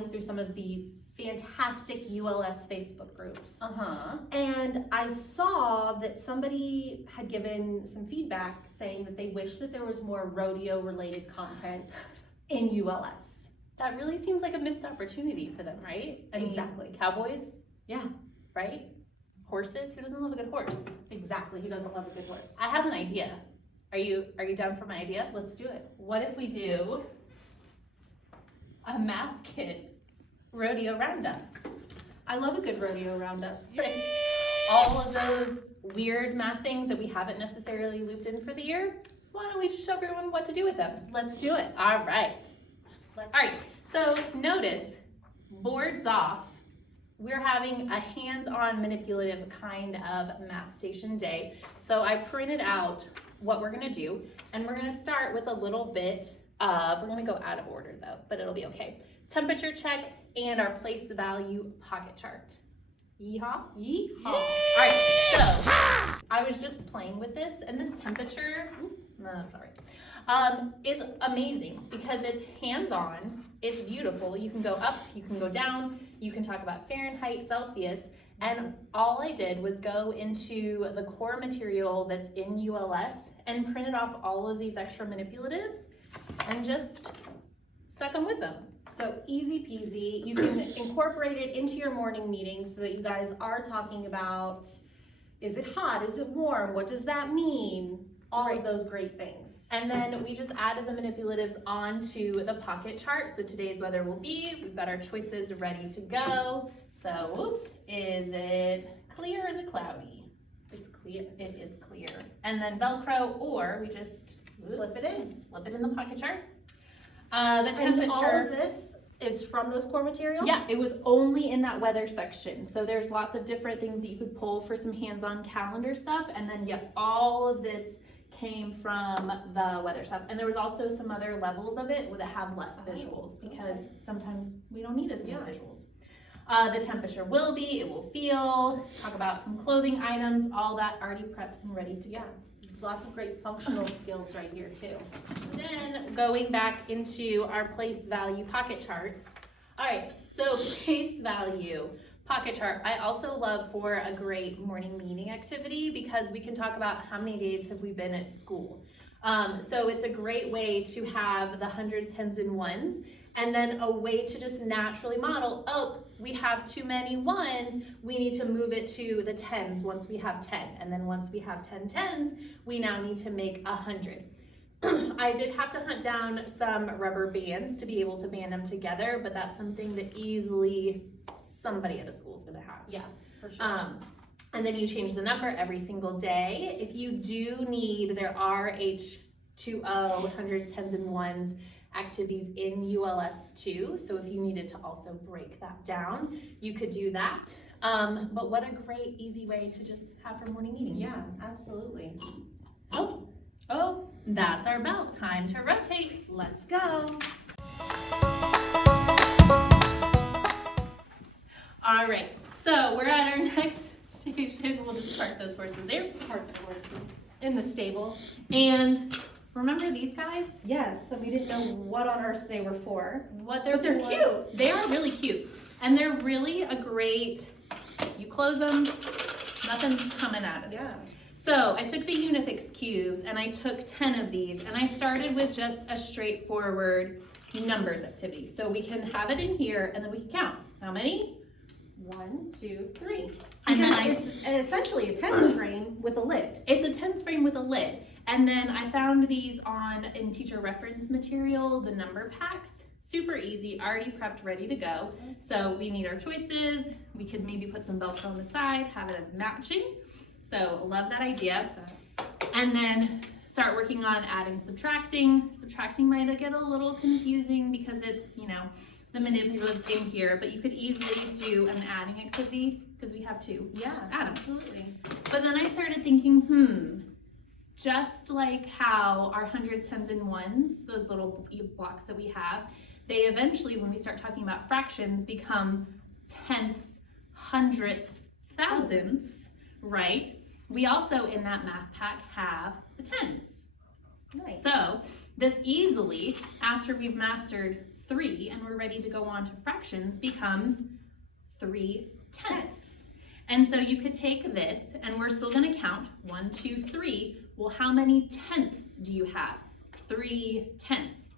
scrolling through some of the fantastic ULS Facebook groups. Uh-huh. And I saw that somebody had given some feedback saying that they wish that there was more rodeo related content in ULS. That really seems like a missed opportunity for them, right? Exactly. Cowboys, Yeah, right? Horses, who doesn't love a good horse? exactly. Who doesn't love a good horse? I have an idea. Are you down for my idea? Let's do it. What if we do a math kit rodeo roundup? I love a good rodeo roundup. Right. All of those weird math things that we haven't necessarily looped in for the year, why don't we just show everyone what to do with them? Let's do it. All right. All right, so notice, boards off, we're having a hands-on manipulative kind of math station day. So I printed out what we're gonna do, and we're gonna start with a little bit of, we're gonna go out of order though, but it'll be okay. Temperature check and our place value pocket chart. Yee-haw? Yee-haw. All right, so I was just playing with this, and this temperature, no, that's all right, is amazing because it's hands-on, it's beautiful. You can go up, you can go down, you can talk about Fahrenheit, Celsius, and all I did was go into the core material that's in ULS and printed off all of these extra manipulatives and just stuck them with them. So easy peasy. You can incorporate it into your morning meeting so that you guys are talking about, is it hot, is it warm, what does that mean? All of those great things. And then we just added the manipulatives onto the pocket chart. So today's weather will be, we've got our choices ready to go. So is it clear or is it cloudy? It's clear. It is clear. And then Velcro, or we just Slip it in. slip it in the pocket chart. The And temperature. all of this is from those core materials? Yeah, it was only in that weather section. So there's lots of different things that you could pull for some hands-on calendar stuff. And then all of this came from the weather stuff. And there was also some other levels of it that have less visuals because sometimes we don't need as many visuals. The temperature will be, it will feel, talk about some clothing items, all that already prepped and ready to go. Lots of great functional skills right here too. Then going back into our place value pocket chart. All right, so place value pocket chart, I also love for a great morning meeting activity because we can talk about how many days have we been at school. So it's a great way to have the hundreds, tens, and ones, and then a way to just naturally model, oh, we have too many ones, we need to move it to the tens once we have 10. And then once we have 10 tens, we now need to make 100. I did have to hunt down some rubber bands to be able to band them together, but that's something that easily somebody at a school is gonna have. Yeah, for sure. And then you change the number every single day. If you do need, there are H2O, hundreds, tens, and ones activities in ULS too. So if you needed to also break that down, you could do that. But what a great, easy way to just have for morning meeting. Yeah, absolutely. Oh, that's our bell. Time to rotate. Let's go. All right, so we're at our next station. We'll just park those horses there. Park the horses in the stable. And remember these guys? Yes, so we didn't know what on earth they were for. But they're cute. They are really cute. And they're really a great, you close them, nothing's coming out of it. Yeah. So I took the Unifix cubes and I took 10 of these and I started with just a straightforward numbers activity. So we can have it in here and then we can count. How many? 1, 2, 3. And Because then it's essentially a tens frame with a lid. It's a tens frame with a lid. And then I found these in teacher reference material, the number packs. Super easy, already prepped, ready to go. So we need our choices. We could maybe put some Velcro on the side, have it as matching. So love that idea. And then start working on adding, subtracting. Subtracting might get a little confusing because it's, the manipulatives in here, but you could easily do an adding activity because we have two. Yeah, just add them. absolutely. But then I started thinking, just like how our hundreds, tens, and ones, those little blocks that we have, they eventually, when we start talking about fractions, become tenths, hundredths, thousandths, right? We also, in that math pack, have the tens. Nice. So this easily, after we've mastered 3 and we're ready to go on to fractions becomes 3/10. And so you could take this and we're still gonna count 1, 2, 3. Well, how many tenths do you have? 3/10.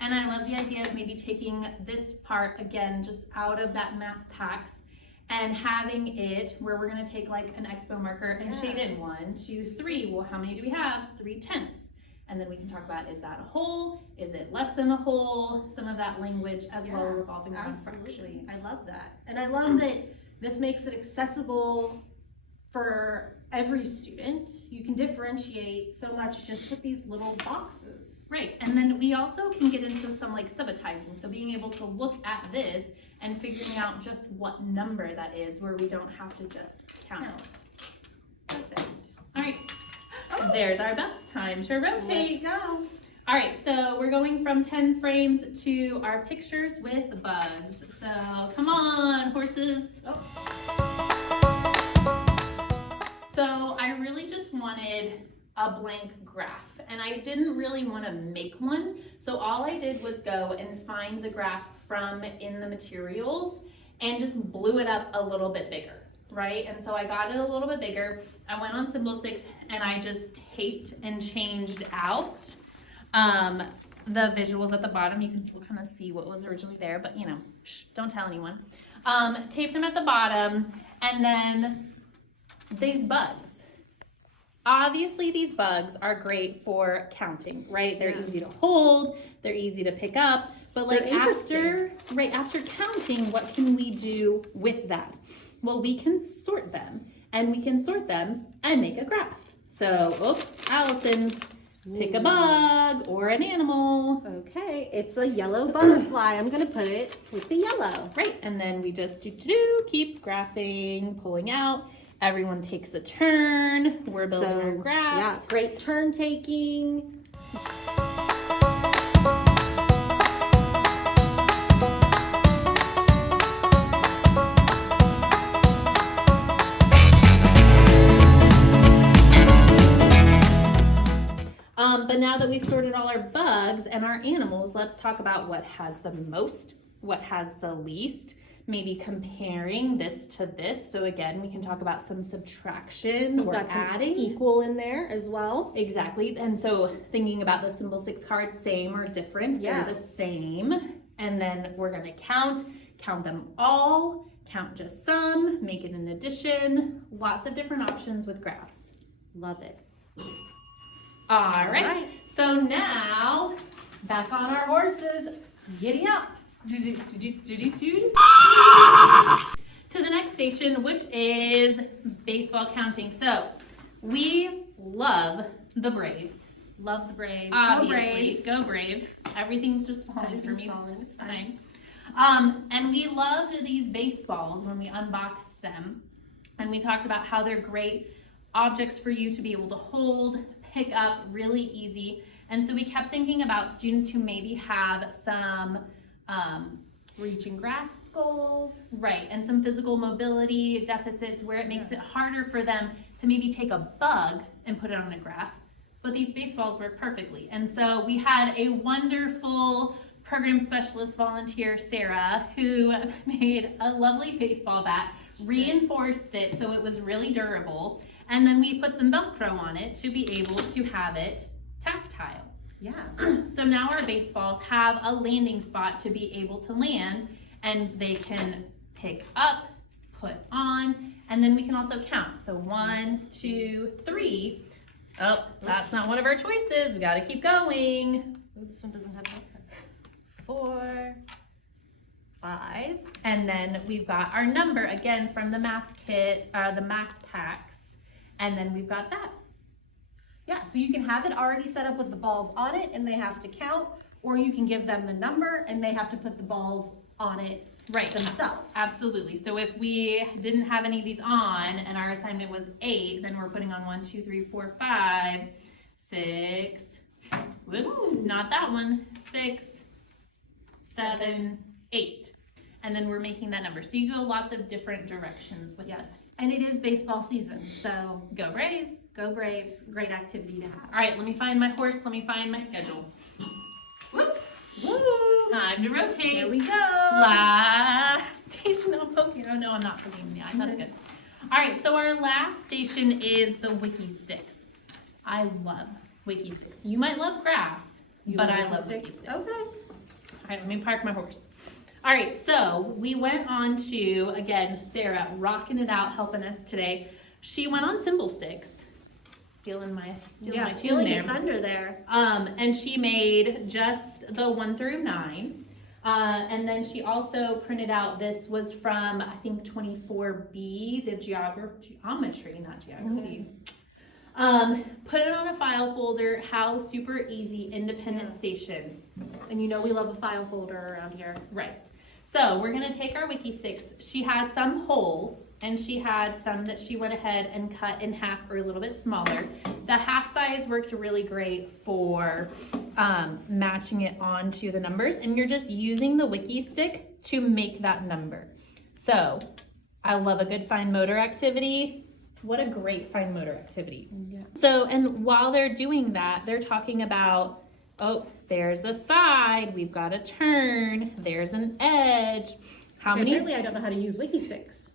And I love the idea of maybe taking this part again, just out of that math packs and having it where we're gonna take like an expo marker and shade in 1, 2, 3. Well, how many do we have? 3/10. And then we can talk about, is that a whole? Is it less than a whole? Some of that language as well revolving around fractions. I love that. And I love that this makes it accessible for every student. You can differentiate so much just with these little boxes. Right, and then we also can get into some like subitizing. So being able to look at this and figuring out just what number that is where we don't have to just count. Perfect. All right. There's our bell. Time to rotate. Let's go. All right, so we're going from 10 frames to our pictures with bugs. So come on, horses. So I really just wanted a blank graph and I didn't really want to make one. So all I did was go and find the graph from in the materials and just blew it up a little bit bigger. Right, and so I got it a little bit bigger. I went on Symbol Stix and I just taped and changed out the visuals at the bottom. You can still kind of see what was originally there, but you know, shh, don't tell anyone. Taped them at the bottom, and then these bugs. Obviously, these bugs are great for counting, right? They're easy to hold, they're easy to pick up, but like after counting, what can we do with that? Well, we can sort them and make a graph. So, Allison, pick a bug or an animal. Okay, it's a yellow butterfly. I'm gonna put it with the yellow. Right, and then we just keep graphing, pulling out. Everyone takes a turn. We're building our graphs. Yeah, great turn taking. But now that we've sorted all our bugs and our animals, let's talk about what has the most, what has the least, maybe comparing this to this. So again, we can talk about some subtraction or adding. Some equal in there as well. Exactly. And so thinking about the Symbol Stix cards, same or different, they're the same. And then we're gonna count them all, count just some, make it an addition, lots of different options with graphs. Love it. All right. So now, back on our horses, giddy up. To the next station, which is baseball counting. So we love the Braves. Love the Braves. Obviously, go Braves. Everything's just falling for me. It's fine. And we loved these baseballs when we unboxed them. And we talked about how they're great objects for you to be able to hold, pick up, really easy. And so we kept thinking about students who maybe have some reach and grasp goals. Right, and some physical mobility deficits where it makes it harder for them to maybe take a bug and put it on a graph. But these baseballs work perfectly. And so we had a wonderful program specialist volunteer, Sarah, who made a lovely baseball bat, reinforced it so it was really durable, and then we put some Velcro on it to be able to have it tactile. Yeah. So now our baseballs have a landing spot to be able to land, and they can pick up, put on, and then we can also count. So 1, 2, 3. Oh, that's not one of our choices. We gotta keep going. Ooh, this one doesn't have that. 4, 5. And then we've got our number again from the math kit, the math packs, and then we've got that. Yeah, so you can have it already set up with the balls on it and they have to count, or you can give them the number and they have to put the balls on it themselves. Absolutely. So if we didn't have any of these on and our assignment was 8, then we're putting on 1, 2, 3, 4, 5, 6, whoops, not that one, 6, 7, 8. And then we're making that number. So you go lots of different directions with this. And it is baseball season, so go Braves. Go Braves. Great activity to have. All right, let me find my horse. Let me find my schedule. Woo! Time to rotate. Here we go. Last station on poking. Oh no, I'm not poking in the eye. That's good. All right, so our last station is the Wikki Stix. I love Wikki Stix. You might love crafts, but I love Wikki Stix. Okay. All right, let me park my horse. All right, so we went on to, again, Sarah rocking it out, helping us today. She went on cymbal sticks, stealing my tune there. Thunder there. And she made just the 1 through 9. And then she also printed out, this was from, I think, 24B, the geometry, not geography. Put it on a file folder, how super easy, independent station. And you know we love a file folder around here. Right. So we're gonna take our Wikki Stix. She had some whole, and she had some that she went ahead and cut in half or a little bit smaller. The half size worked really great for matching it onto the numbers, and you're just using the Wikki stick to make that number. So I love a good fine motor activity. What a great fine motor activity. Yeah. So, and while they're doing that, they're talking about, oh, there's a side, we've got a turn, there's an edge. Apparently I don't know how to use Wikki Stix.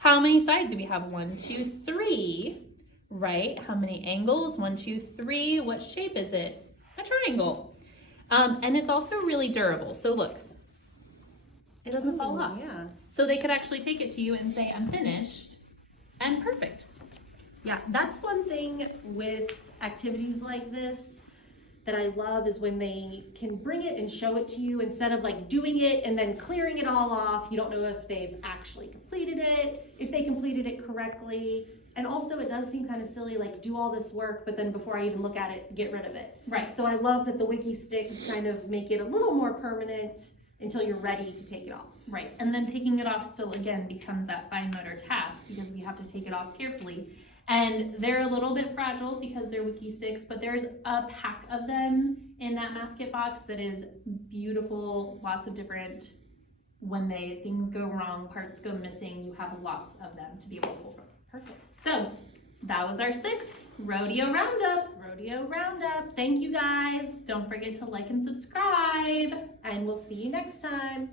How many sides do we have? 1, 2, 3, right? How many angles? 1, 2, 3. What shape is it? A triangle. And it's also really durable. So look, it doesn't fall off. Yeah. So they could actually take it to you and say, I'm finished and perfect. Yeah, that's one thing with activities like this that I love is when they can bring it and show it to you instead of like doing it and then clearing it all off. You don't know if they've actually completed it, if they completed it correctly. And also it does seem kind of silly, like do all this work, but then before I even look at it, get rid of it. Right. So I love that the Wikki Stix kind of make it a little more permanent until you're ready to take it off. Right, and then taking it off still again becomes that fine motor task because we have to take it off carefully. And they're a little bit fragile because they're Wikki Stix, but there's a pack of them in that math kit box that is beautiful, lots of different, when things go wrong, parts go missing, you have lots of them to be able to pull from. Perfect. So that was our 6th Rodeo Roundup. Rodeo Roundup. Thank you guys. Don't forget to like and subscribe. And we'll see you next time.